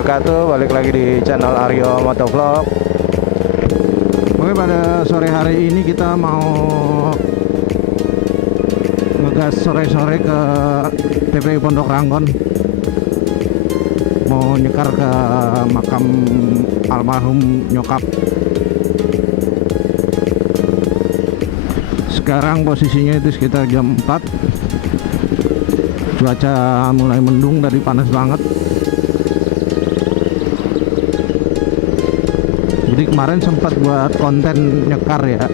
wabarakatuh. Balik lagi di channel Aryo Motovlog. Oke, pada sore hari ini kita mau ngegas sore-sore ke TPI Pondok Ranggon. Mau nyekar ke makam almarhum nyokap. Sekarang posisinya itu sekitar jam 4. Cuaca mulai mendung, dari panas banget. Jadi kemarin sempat buat konten nyekar ya,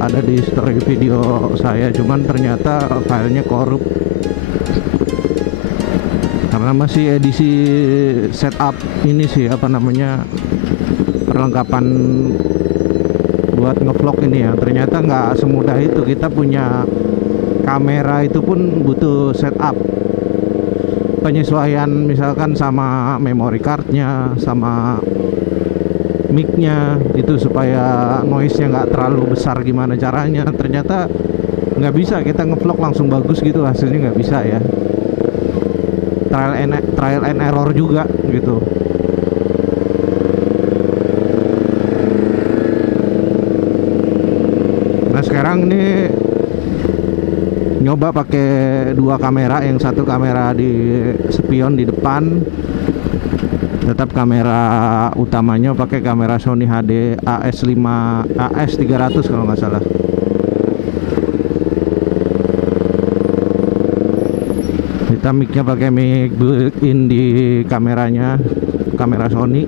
ada di story video saya, cuman ternyata filenya korup karena masih edisi setup ini sih, apa namanya, perlengkapan buat ngevlog ini ya. Ternyata nggak semudah itu. Kita punya kamera itu pun butuh setup, penyesuaian misalkan sama memory cardnya, sama mic-nya itu, supaya noise-nya nggak terlalu besar. Gimana caranya? Ternyata nggak bisa kita ngevlog langsung bagus gitu, hasilnya nggak bisa ya. Trial and error juga gitu. Nah sekarang ini nyoba pakai dua kamera. Yang satu kamera di spion di depan, tetap kamera utamanya pakai kamera Sony HD AS300 kalau nggak salah. Kita mic-nya pakai mic built-in di kameranya, kamera Sony.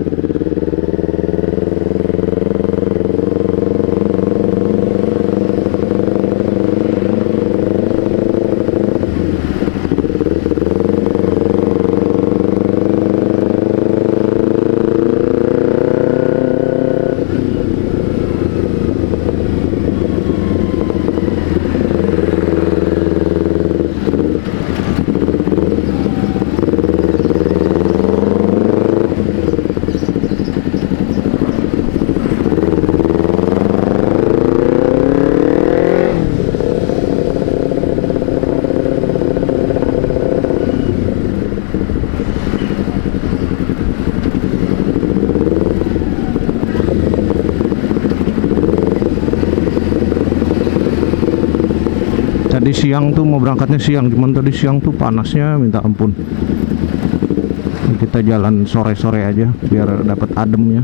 Tadi siang tuh mau berangkatnya siang, cuman tadi siang tuh panasnya minta ampun. Kita jalan sore-sore aja biar dapat ademnya.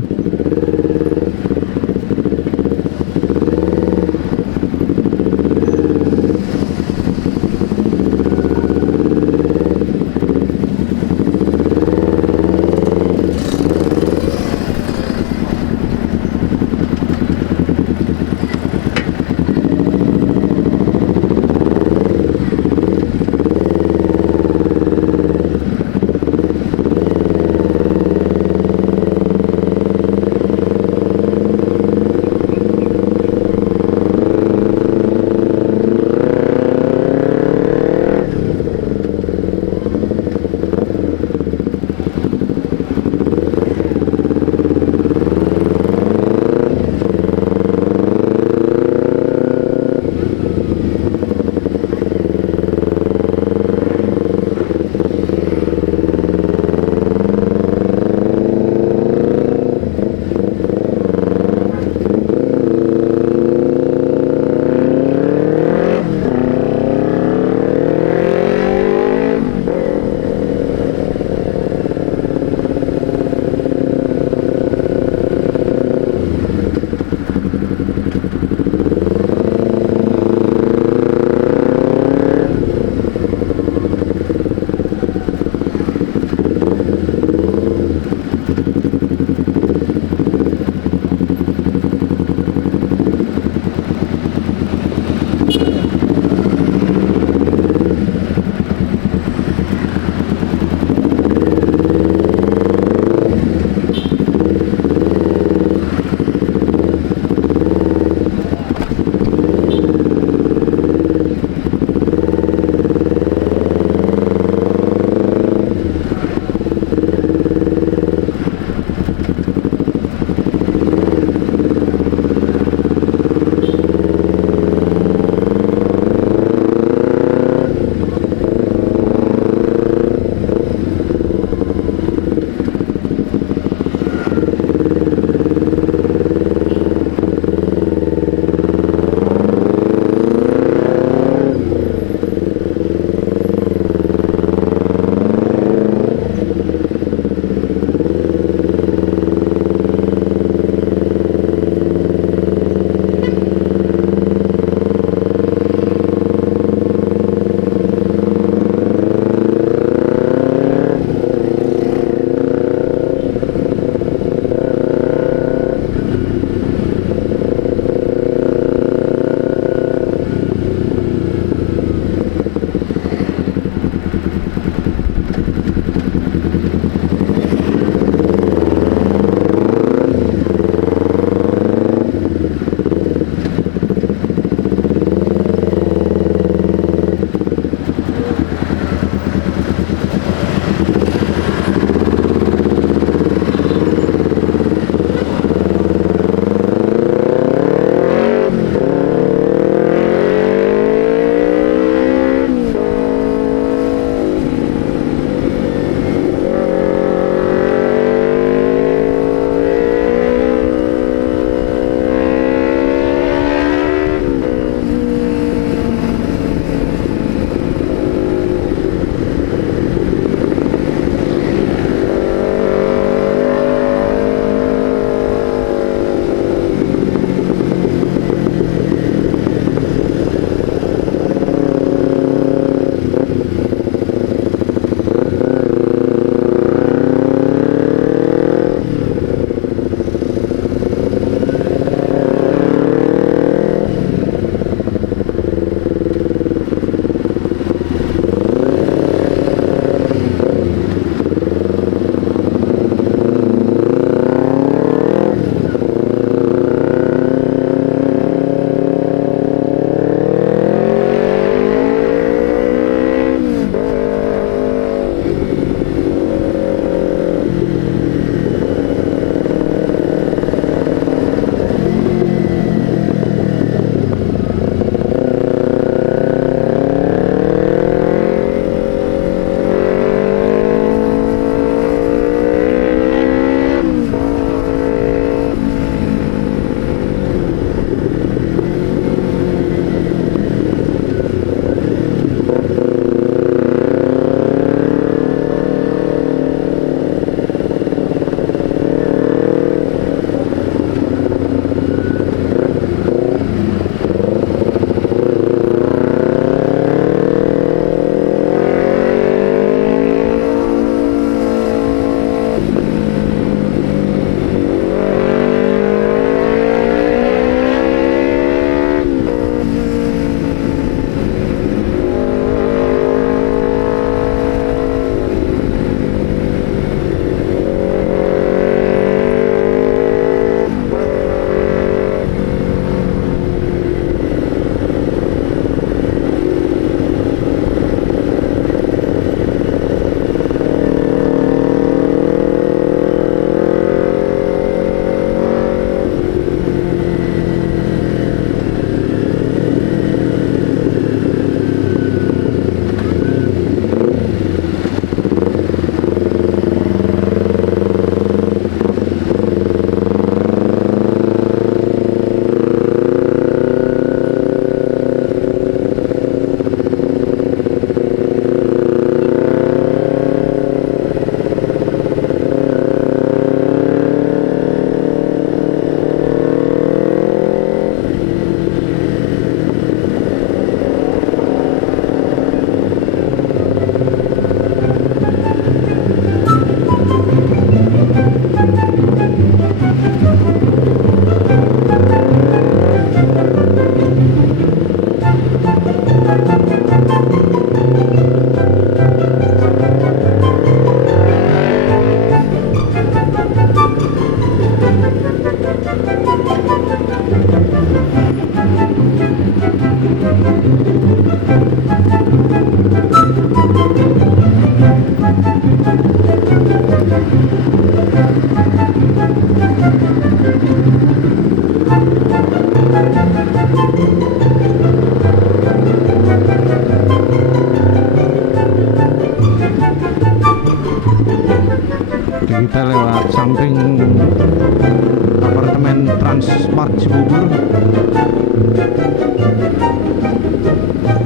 Transmart Cibubur.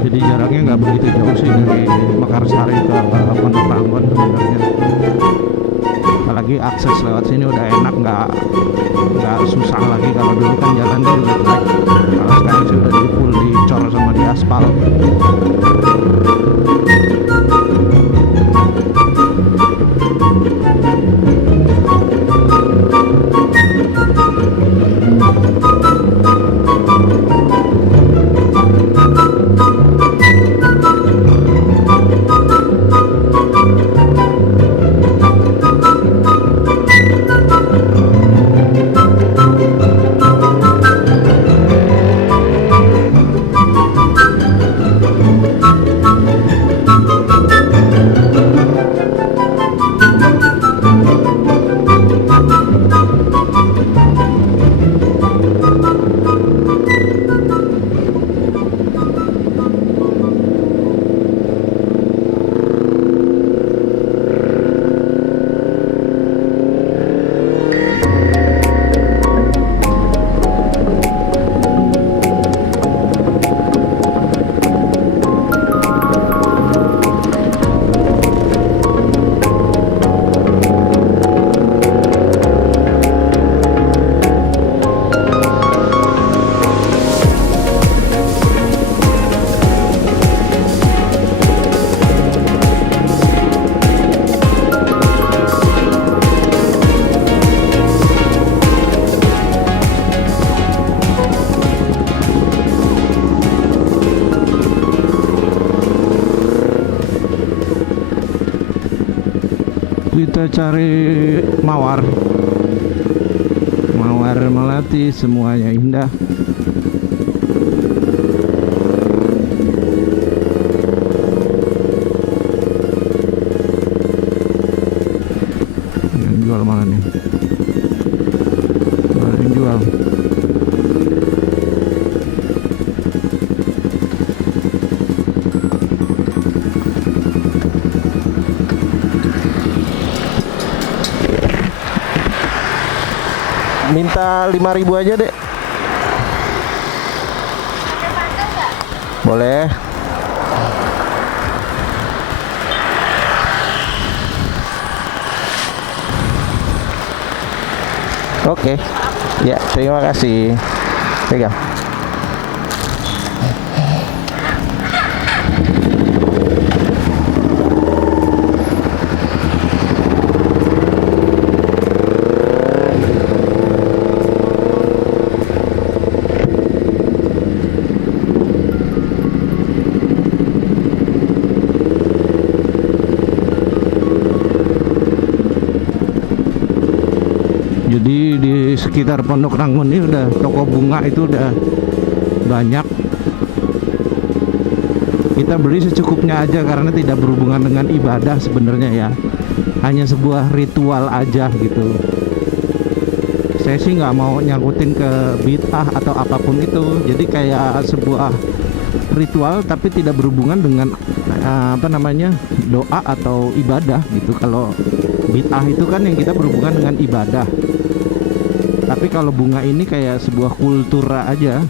Jadi jaraknya nggak begitu jauh sih dari Mekarsari ke Pondok Ranggon sebenarnya. Apalagi akses lewat sini udah enak, nggak susah lagi. Kalau dulu kan jalannya juga jelek, kalau sekarang sih udah di full dicor sama di aspal. Kita cari Mawar Melati, semuanya indah. Yang jual mana nih? Mana yang jual? Minta 5.000 aja, Dek. Boleh. Oke. Ya, terima kasih. Pegang. Jadi di sekitar Pondok Ranggon ini udah toko bunga itu udah banyak. Kita beli secukupnya aja karena tidak berhubungan dengan ibadah sebenarnya ya. Hanya sebuah ritual aja gitu. Saya sih nggak mau nyangkutin ke bid'ah atau apapun itu. Jadi kayak sebuah ritual tapi tidak berhubungan dengan doa atau ibadah gitu. Kalau bid'ah itu kan yang kita berhubungan dengan ibadah. Tapi kalau bunga ini kayak sebuah kultur aja.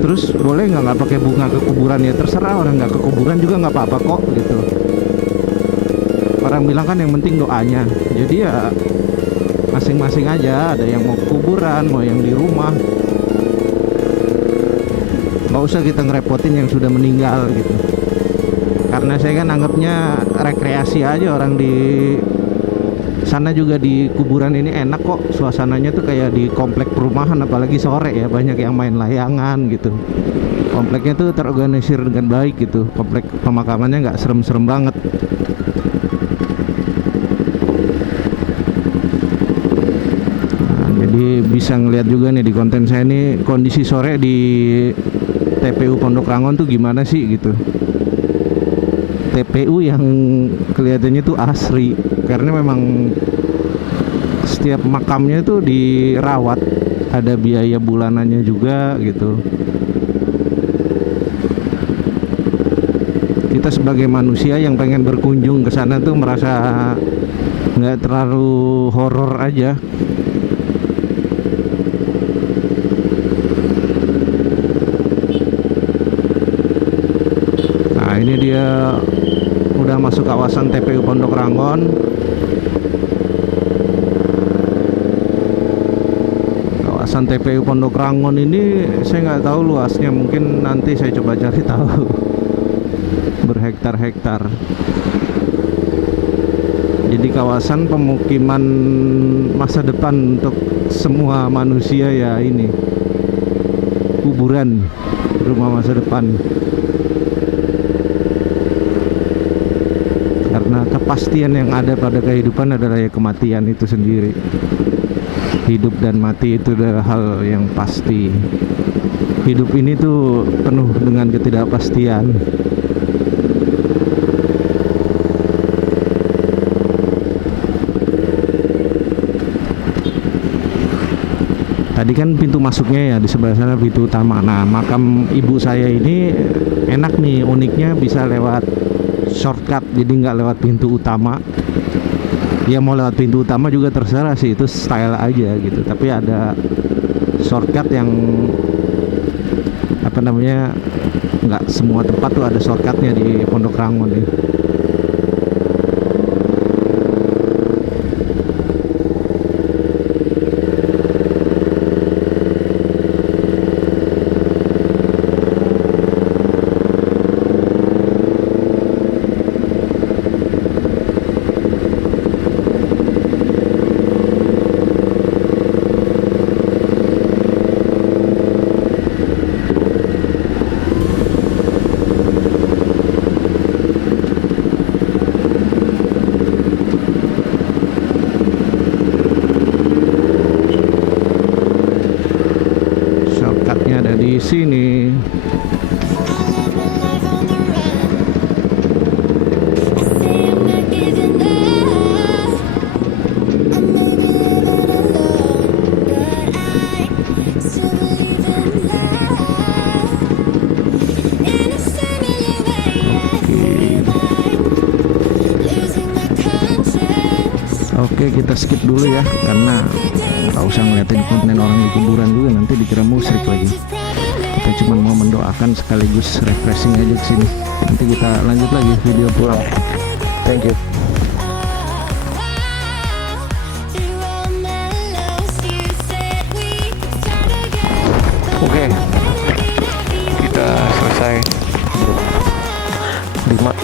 Terus boleh nggak pakai bunga ke kuburan? Ya terserah, orang nggak ke kuburan juga nggak apa-apa kok gitu. Orang bilang kan yang penting doanya. Jadi ya masing-masing aja. Ada yang mau ke kuburan, mau yang di rumah. Nggak usah kita ngerepotin yang sudah meninggal gitu. Karena saya kan anggapnya rekreasi aja. Orang di sana juga di kuburan ini enak kok, suasananya tuh kayak di komplek perumahan, apalagi sore ya, banyak yang main layangan gitu. Kompleknya tuh terorganisir dengan baik gitu. Komplek pemakamannya nggak serem-serem banget. Nah, jadi bisa ngeliat juga nih di konten saya nih kondisi sore di TPU Pondok Ranggon tuh gimana sih gitu. TPU yang kelihatannya tuh asri karena memang setiap makamnya tuh dirawat, ada biaya bulanannya juga gitu. Kita sebagai manusia yang pengen berkunjung ke sana tuh merasa nggak terlalu horor aja. Nah ini dia udah masuk kawasan TPU Pondok Rangon. Kawasan TPU Pondok Rangon ini saya nggak tahu luasnya, mungkin nanti saya coba cari tahu. Berhektar-hektar. Jadi kawasan pemukiman masa depan untuk semua manusia ya, ini kuburan, rumah masa depan. Karena kepastian yang ada pada kehidupan adalah ya kematian itu sendiri. Hidup dan mati itu adalah hal yang pasti. Hidup ini tuh penuh dengan ketidakpastian. Tadi kan pintu masuknya ya di sebelah sana, pintu utama. Nah, makam ibu saya ini enak nih, uniknya bisa lewat shortcut, jadi nggak lewat pintu utama. Ya mau lewat pintu utama juga terserah sih, itu style aja gitu. Tapi ada shortcut yang apa namanya, nggak semua tempat tuh ada shortcutnya di Pondok Rangon nih. Shortcutnya ada di sini. Oke, kita skip dulu ya, karena nggak usah ngeliatin konten orang di kuburan juga, nanti dikira musyrik lagi. Kita cuma mau mendoakan sekaligus refreshing aja kesini. Nanti kita lanjut lagi video pulang. Thank you. Oke, kita selesai 5.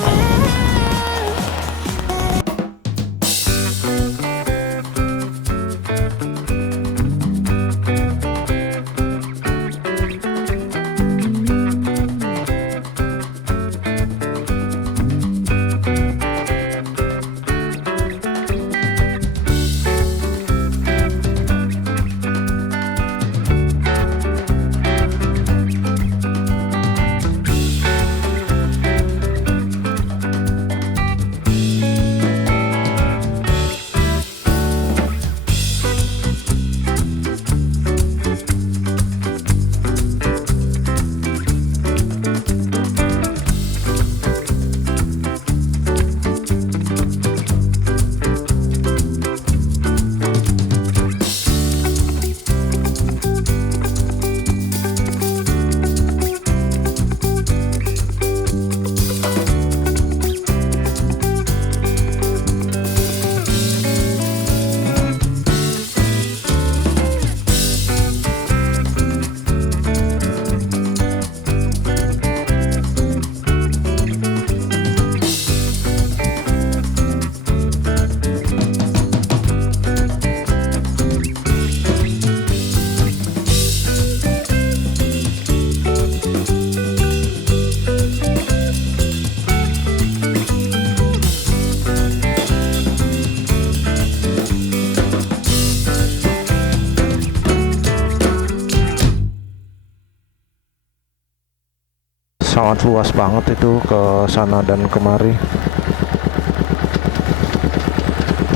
Sangat luas banget itu ke sana dan kemari.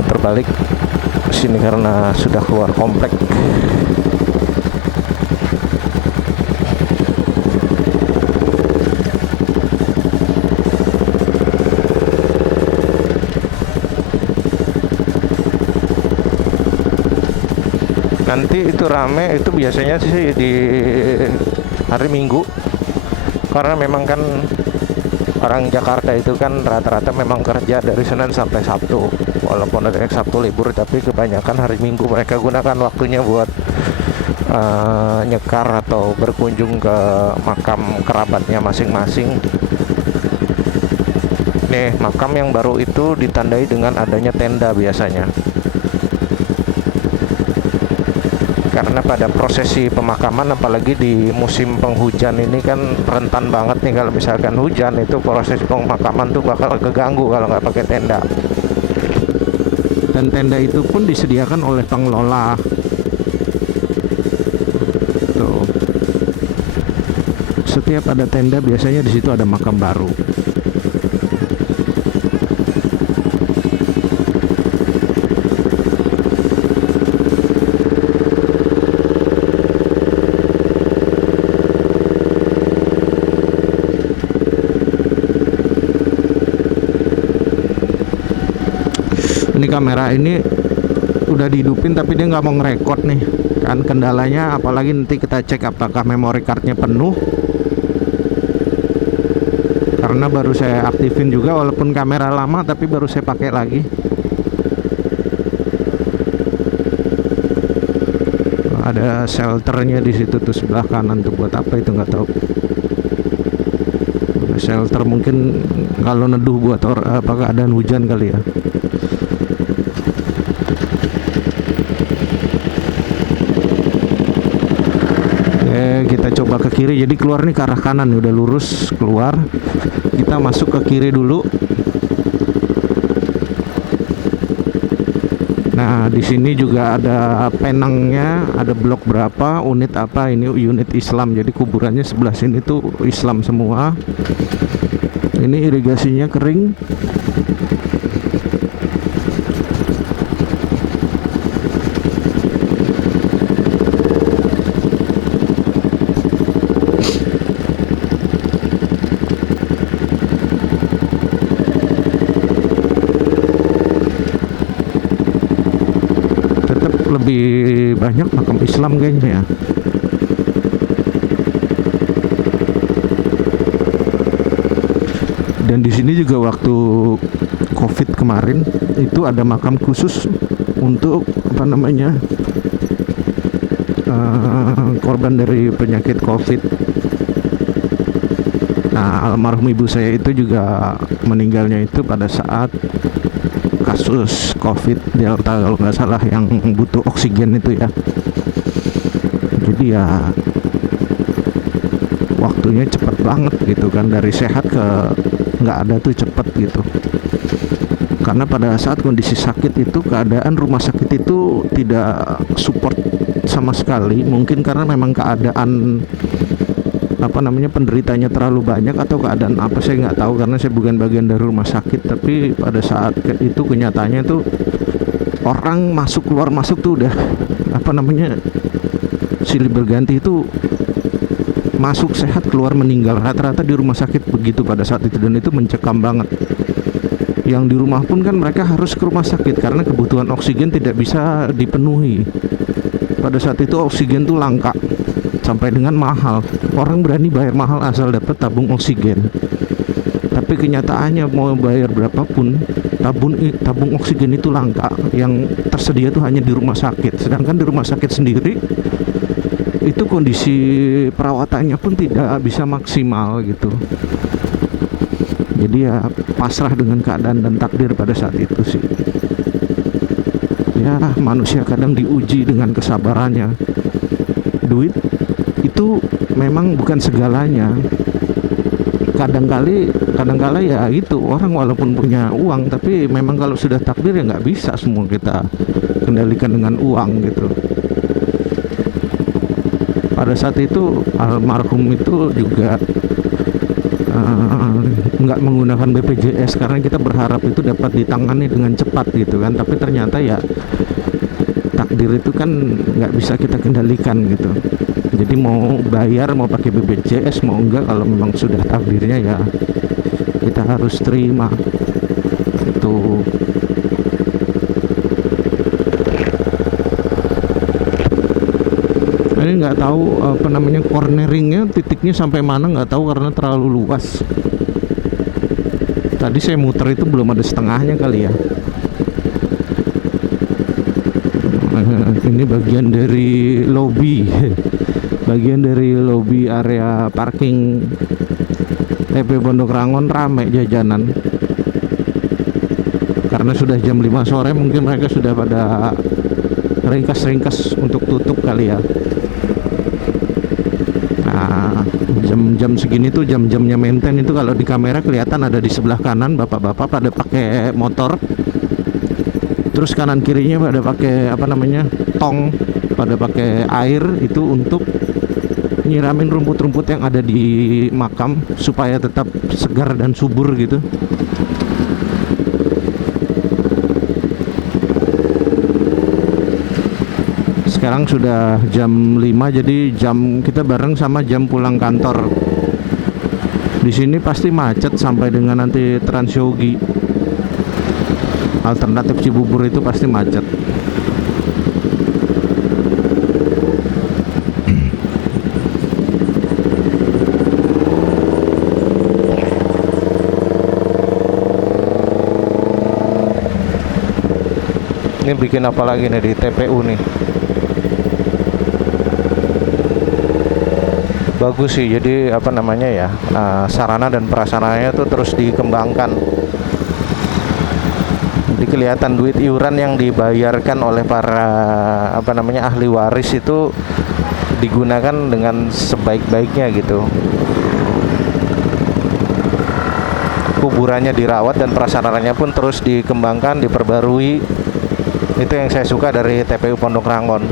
Terbalik sini karena sudah keluar komplek. Nanti itu rame itu biasanya sih di hari Minggu, karena memang kan orang Jakarta itu kan rata-rata memang kerja dari Senin sampai Sabtu. Walaupun ada yang Sabtu libur, tapi kebanyakan hari Minggu mereka gunakan waktunya buat nyekar atau berkunjung ke makam kerabatnya masing-masing. Nih, makam yang baru itu ditandai dengan adanya tenda biasanya. Karena pada prosesi pemakaman, apalagi di musim penghujan ini kan rentan banget nih, kalau misalkan hujan itu proses pemakaman tuh bakal keganggu kalau nggak pakai tenda. Dan tenda itu pun disediakan oleh pengelola. Tuh. Setiap ada tenda biasanya di situ ada makam baru. Ini kamera ini udah dihidupin tapi dia nggak mau ngerekord nih kan, kendalanya. Apalagi nanti kita cek apakah memory cardnya penuh, karena baru saya aktifin juga walaupun kamera lama, tapi baru saya pakai lagi. Ada shelternya di situ tuh sebelah kanan tuh, buat apa itu nggak tahu. Shelter mungkin kalau neduh buat apa keadaan hujan kali ya. Kita coba ke kiri, jadi keluar nih ke arah kanan, udah lurus keluar. Kita masuk ke kiri dulu. Nah, di sini juga ada penangnya, ada blok berapa, unit apa, ini unit Islam. Jadi kuburannya sebelah sini tuh Islam semua. Ini irigasinya kering. Lebih banyak makam Islam kayaknya ya. Dan di sini juga waktu COVID kemarin itu ada makam khusus untuk apa namanya korban dari penyakit COVID. Nah, almarhum ibu saya itu juga meninggalnya itu pada saat kasus COVID Delta kalau nggak salah, yang butuh oksigen itu ya. Jadi ya waktunya cepet banget gitu kan, dari sehat ke nggak ada tuh cepet gitu. Karena pada saat kondisi sakit itu keadaan rumah sakit itu tidak support sama sekali. Mungkin karena memang keadaan apa namanya penderitanya terlalu banyak atau keadaan apa, saya nggak tahu karena saya bukan bagian dari rumah sakit. Tapi pada saat itu kenyataannya tuh orang masuk keluar masuk tuh udah apa namanya silih berganti, itu masuk sehat keluar meninggal rata-rata di rumah sakit begitu pada saat itu. Dan itu mencekam banget. Yang di rumah pun kan mereka harus ke rumah sakit karena kebutuhan oksigen tidak bisa dipenuhi. Pada saat itu oksigen tuh langka sampai dengan mahal. Orang berani bayar mahal asal dapat tabung oksigen. Tapi kenyataannya mau bayar berapapun, tabung oksigen itu langka. Yang tersedia tuh hanya di rumah sakit. Sedangkan di rumah sakit sendiri itu kondisi perawatannya pun tidak bisa maksimal gitu. Jadi ya pasrah dengan keadaan dan takdir pada saat itu sih. Ya manusia kadang diuji dengan kesabarannya. Duit itu memang bukan segalanya. Kadangkala ya itu, orang walaupun punya uang, tapi memang kalau sudah takdir ya nggak bisa semua kita kendalikan dengan uang gitu. Pada saat itu almarhum itu juga nggak menggunakan BPJS karena kita berharap itu dapat ditangani dengan cepat gitu kan. Tapi ternyata ya takdir itu kan nggak bisa kita kendalikan gitu. Jadi mau bayar, mau pakai BPJS, mau enggak, kalau memang sudah takdirnya ya kita harus terima itu. nggak tahu apa namanya corneringnya, titiknya sampai mana nggak tahu karena terlalu luas. Tadi saya muter itu belum ada setengahnya kali ya. Ini bagian dari lobby bagian dari lobby area parking TP Pondok Rangon, rame jajanan karena sudah jam 5 sore. Mungkin mereka sudah pada ringkas-ringkas untuk tutup kali ya. Nah, jam-jam segini tuh jam-jamnya maintain itu, kalau di kamera kelihatan ada di sebelah kanan bapak-bapak pada pakai motor, terus kanan kirinya pada pakai apa namanya tong, pada pakai air itu untuk nyiramin rumput-rumput yang ada di makam supaya tetap segar dan subur gitu. Sekarang sudah jam 5, jadi jam kita bareng sama jam pulang kantor. Di sini pasti macet sampai dengan nanti Transyogi. Alternatif Cibubur itu pasti macet. Ini bikin apa lagi nih di TPU nih? Bagus sih, jadi apa namanya ya, sarana dan prasarananya tuh terus dikembangkan. Jadi kelihatan duit iuran yang dibayarkan oleh para apa namanya ahli waris itu digunakan dengan sebaik-baiknya gitu. Kuburannya dirawat dan prasarananya pun terus dikembangkan, diperbarui. Itu yang saya suka dari TPU Pondok Rangon.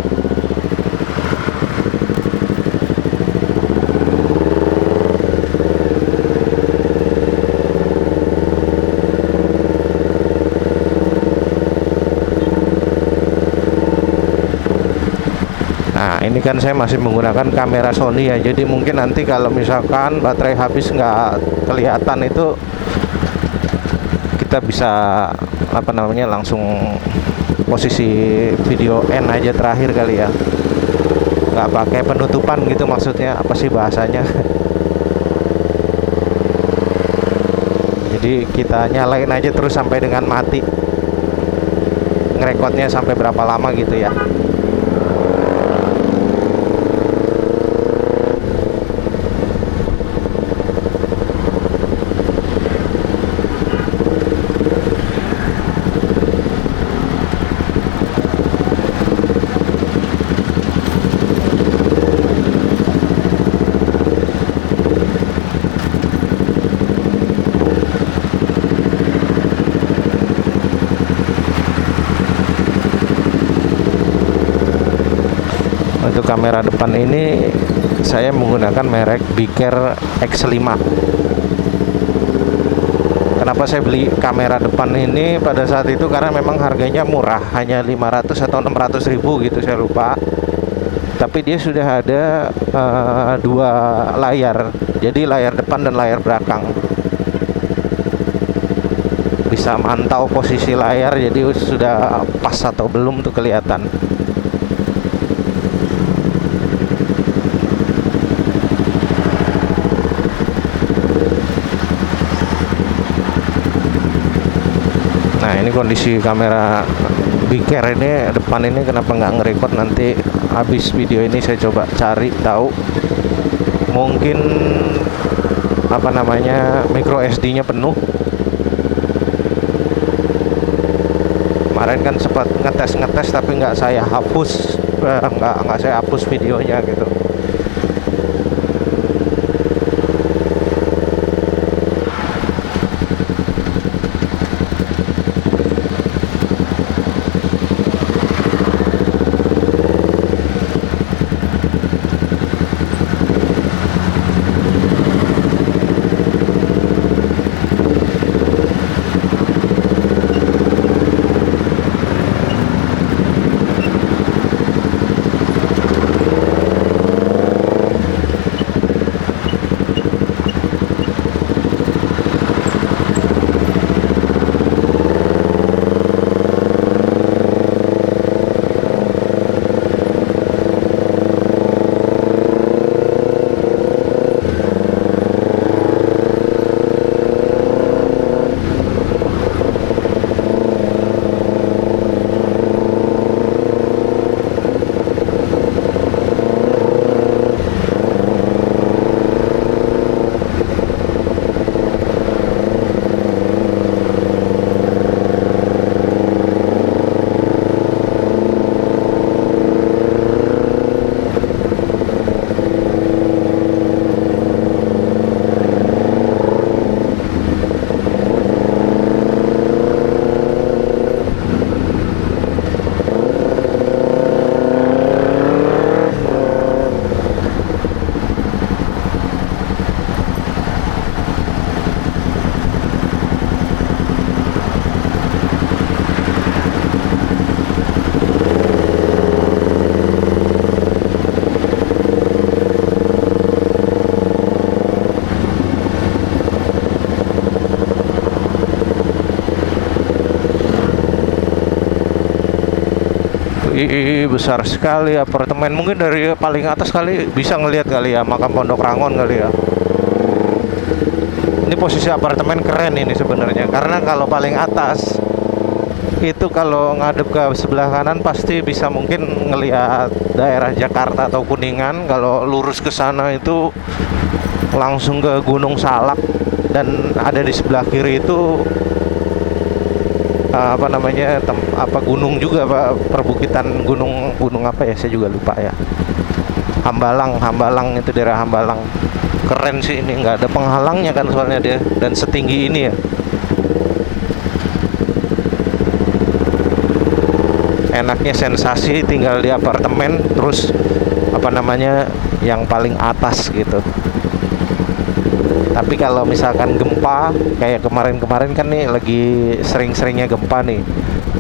Nah, ini kan saya masih menggunakan kamera Sony ya, jadi mungkin nanti kalau misalkan baterai habis nggak kelihatan itu, kita bisa apa namanya langsung posisi video N aja terakhir kali ya, nggak pakai penutupan gitu, maksudnya apa sih bahasanya. Jadi kita nyalain aja terus sampai dengan mati, ngerekodnya sampai berapa lama gitu ya. Untuk kamera depan ini saya menggunakan merek Biker X5. Kenapa saya beli kamera depan ini pada saat itu? Karena memang harganya murah, hanya 500 atau 600 ribu gitu, saya lupa. Tapi dia sudah ada dua layar, jadi layar depan dan layar belakang. Bisa mantau posisi layar, jadi sudah pas atau belum tuh kelihatan. Nah, ini kondisi kamera Biker ini depan ini kenapa nggak ngerekord, nanti habis video ini saya coba cari tahu. Mungkin apa namanya micro SD-nya penuh. Kemarin kan sempat ngetes tapi nggak saya hapus, nggak saya hapus videonya gitu. besar sekali apartemen. Mungkin dari paling atas kali bisa ngelihat kali ya makam Pondok Rangon kali ya. Ini posisi apartemen keren ini sebenarnya, karena kalau paling atas itu kalau ngadep ke sebelah kanan pasti bisa mungkin ngelihat daerah Jakarta atau Kuningan. Kalau lurus ke sana itu langsung ke Gunung Salak, dan ada di sebelah kiri itu apa namanya gunung juga, Pak, perbukitan gunung apa ya, saya juga lupa ya. Hambalang itu, daerah Hambalang. Keren sih ini, nggak ada penghalangnya kan soalnya dia, dan setinggi ini ya. Enaknya sensasi tinggal di apartemen terus apa namanya yang paling atas gitu. Tapi kalau misalkan gempa kayak kemarin-kemarin kan nih lagi sering-seringnya gempa nih,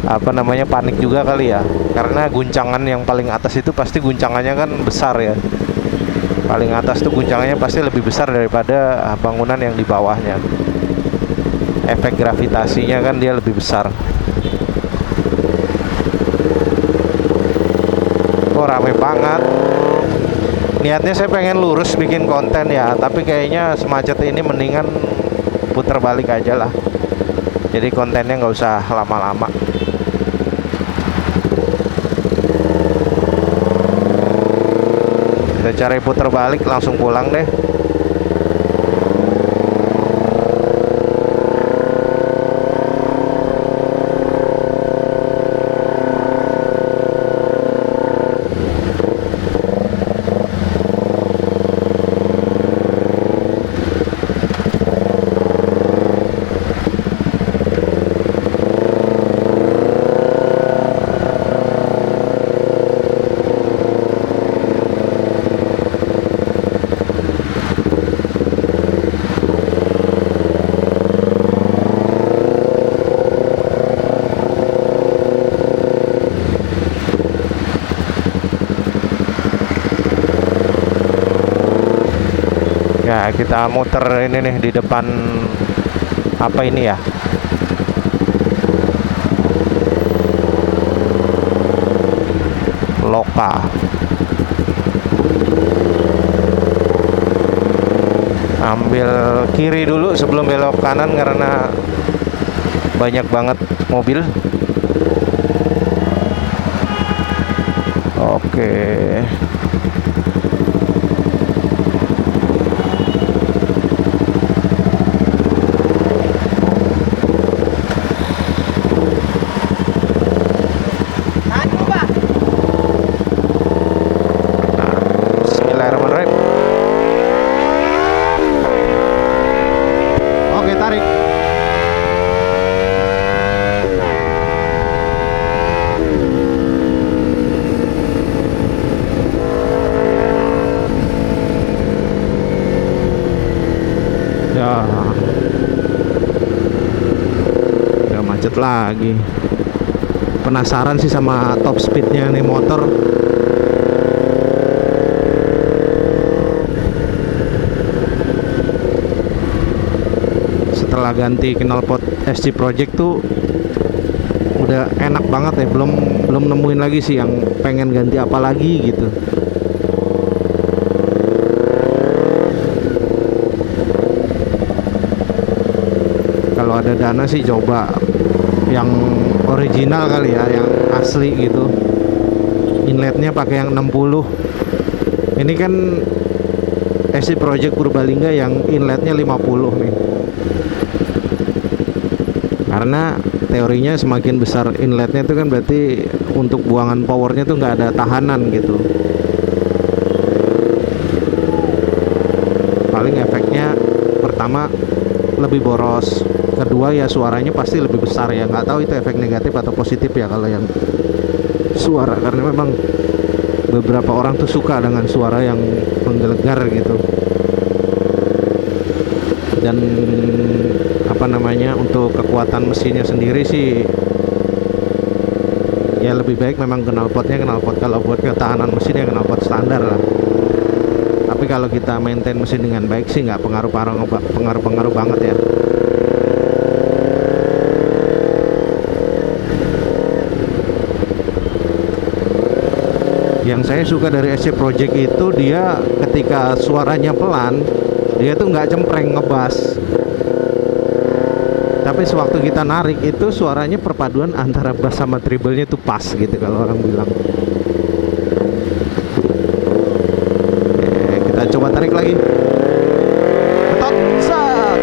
apa namanya panik juga kali ya, karena guncangan yang paling atas itu pasti guncangannya kan besar ya. Paling atas tuh guncangannya pasti lebih besar daripada bangunan yang di bawahnya. Efek gravitasinya kan dia lebih besar. Oh, rame banget. Niatnya saya pengen lurus bikin konten ya, tapi kayaknya semacet ini mendingan putar balik aja lah. Jadi kontennya nggak usah lama-lama. Kita cari putar balik langsung pulang deh. Ya, kita muter ini nih di depan apa ini ya? Loka. Ambil kiri dulu sebelum belok kanan karena banyak banget mobil. Oke. Bismillahirrahmanirrahim. Oke, tarik. Ya, udah macet lagi. Penasaran sih sama top speednya nih motor. Setelah ganti knalpot SC Project tuh udah enak banget ya. Belum nemuin lagi sih yang pengen ganti apa lagi gitu. Kalau ada dana sih coba yang original kali ya, yang asli gitu. Inletnya pakai yang 60. Ini kan SC Project Purbalingga yang inletnya 50 nih. Karena teorinya semakin besar inletnya itu kan berarti untuk buangan powernya tuh nggak ada tahanan gitu. Paling efeknya pertama lebih boros, kedua ya suaranya pasti lebih besar ya. Nggak tahu itu efek negatif atau positif ya kalau yang suara, karena memang beberapa orang tuh suka dengan suara yang menggelegar gitu. Dan apa namanya, untuk kekuatan mesinnya sendiri sih ya lebih baik memang knalpotnya knalpot, kalau buat ketahanan mesin ya knalpot standar lah. Tapi kalau kita maintain mesin dengan baik sih nggak pengaruh banget ya. Yang saya suka dari SC Project itu dia ketika suaranya pelan, dia tuh nggak cempreng ngebas. Tapi sewaktu kita narik itu suaranya perpaduan antara bass sama treble-nya tuh pas gitu kalau orang bilang. Oke, kita coba tarik lagi. Ketot, set.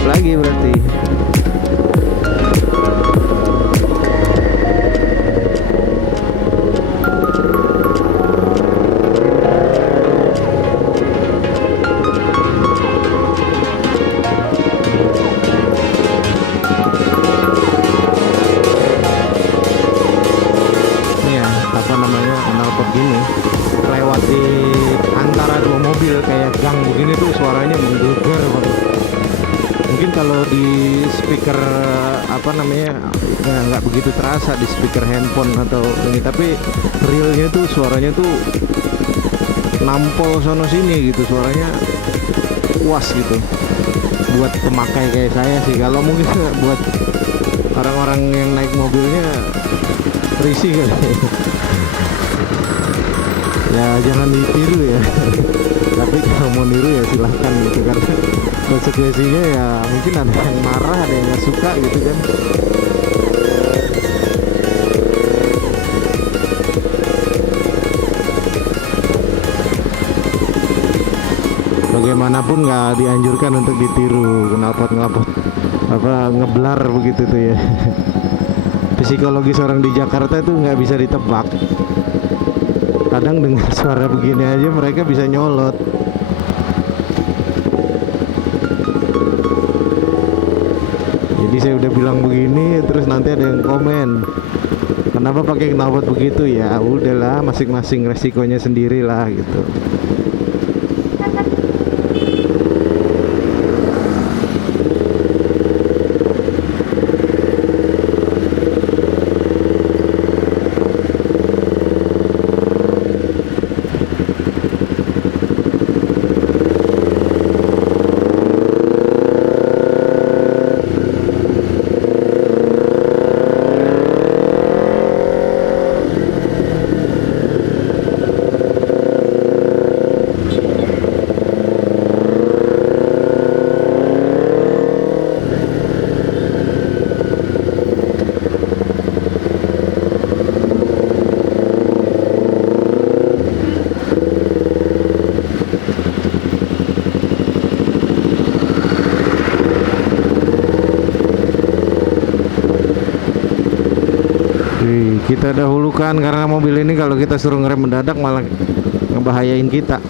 Lagi berarti ini ya, apa namanya, knalpot gini lewat di antara dua mobil kayak gang begini tuh suaranya menggelegar banget. Mungkin kalau di speaker apa namanya nggak begitu terasa di speaker handphone atau ini, tapi realnya tuh suaranya tuh nampol sono sini gitu, suaranya puas gitu buat pemakai kayak saya sih. Kalau mungkin buat orang-orang yang naik mobilnya risih kali. Ya jangan ditiru ya. Tapi kalau mau niru ya silahkan gitu, karena konsekuensinya ya mungkin ada yang marah, ada yang nggak suka gitu kan. Bagaimanapun nggak dianjurkan untuk ditiru knalpot apa ngeblar begitu tuh ya. Psikologis orang di Jakarta itu nggak bisa ditebak. Kadang dengar suara begini aja mereka bisa nyolot. Jadi saya udah bilang begini, terus nanti ada yang komen, kenapa pakai knalpot begitu? Ya udahlah, masing-masing resikonya sendiri lah gitu. Kita dahulukan karena mobil ini kalau kita suruh ngerem mendadak malah ngebahayain kita.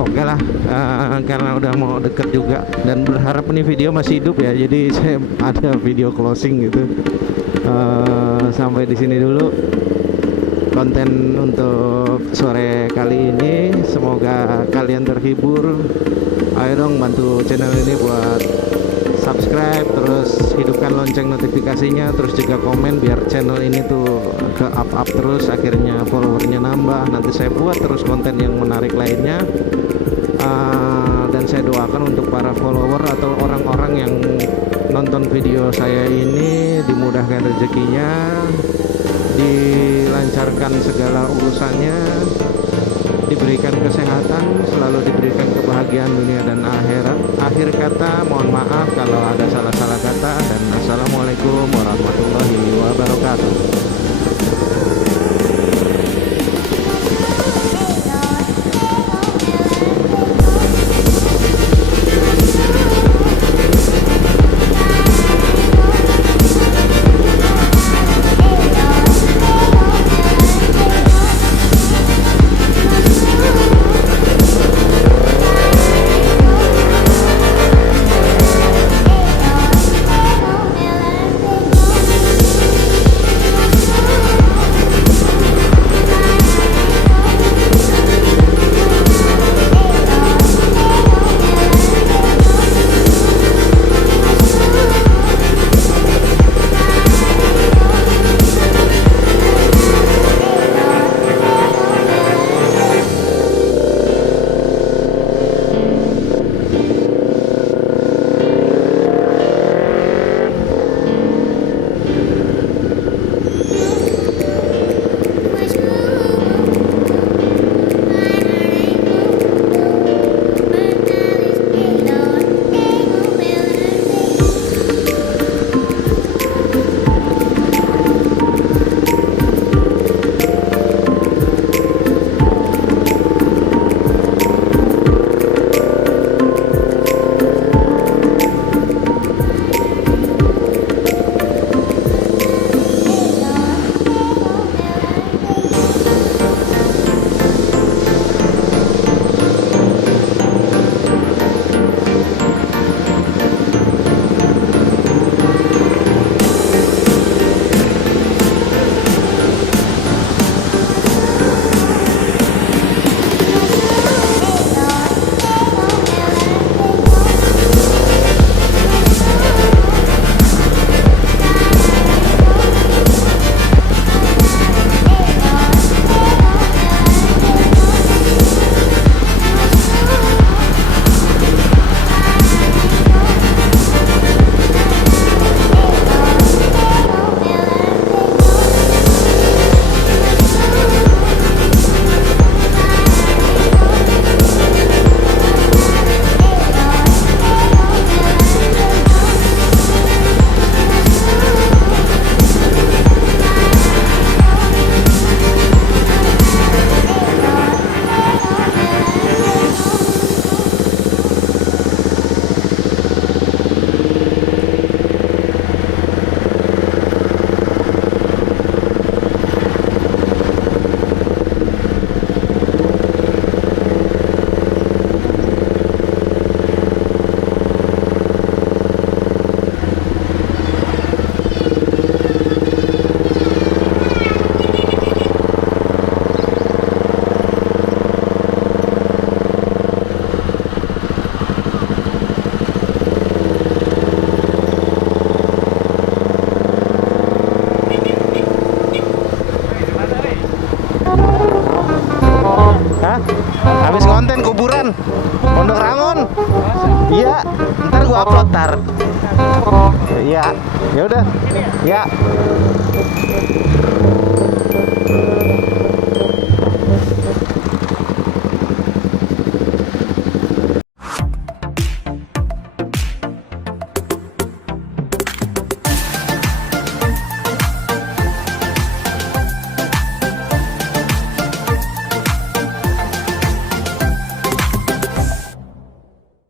Oke lah, karena udah mau deket juga dan berharap ini video masih hidup ya, jadi saya ada video closing gitu. Sampai di sini dulu konten untuk sore kali ini, semoga kalian terhibur. Ayo dong bantu channel ini buat subscribe, terus hidupkan lonceng notifikasinya, terus juga komen biar channel ini tuh ke up terus, akhirnya followernya nambah. Nanti saya buat terus konten yang menarik lainnya. Dan saya doakan untuk para follower atau orang-orang yang nonton video saya ini dimudahkan rezekinya, dilancarkan segala urusannya, diberikan kesehatan, selalu diberikan kebahagiaan dunia dan akhirat. Akhir kata, mohon maaf kalau ada salah-salah kata, dan assalamualaikum warahmatullahi wabarakatuh. Hah? Habis konten kuburan Pondok Rangon. Iya, ntar gua upload tar. Iya, ya udah. Ya.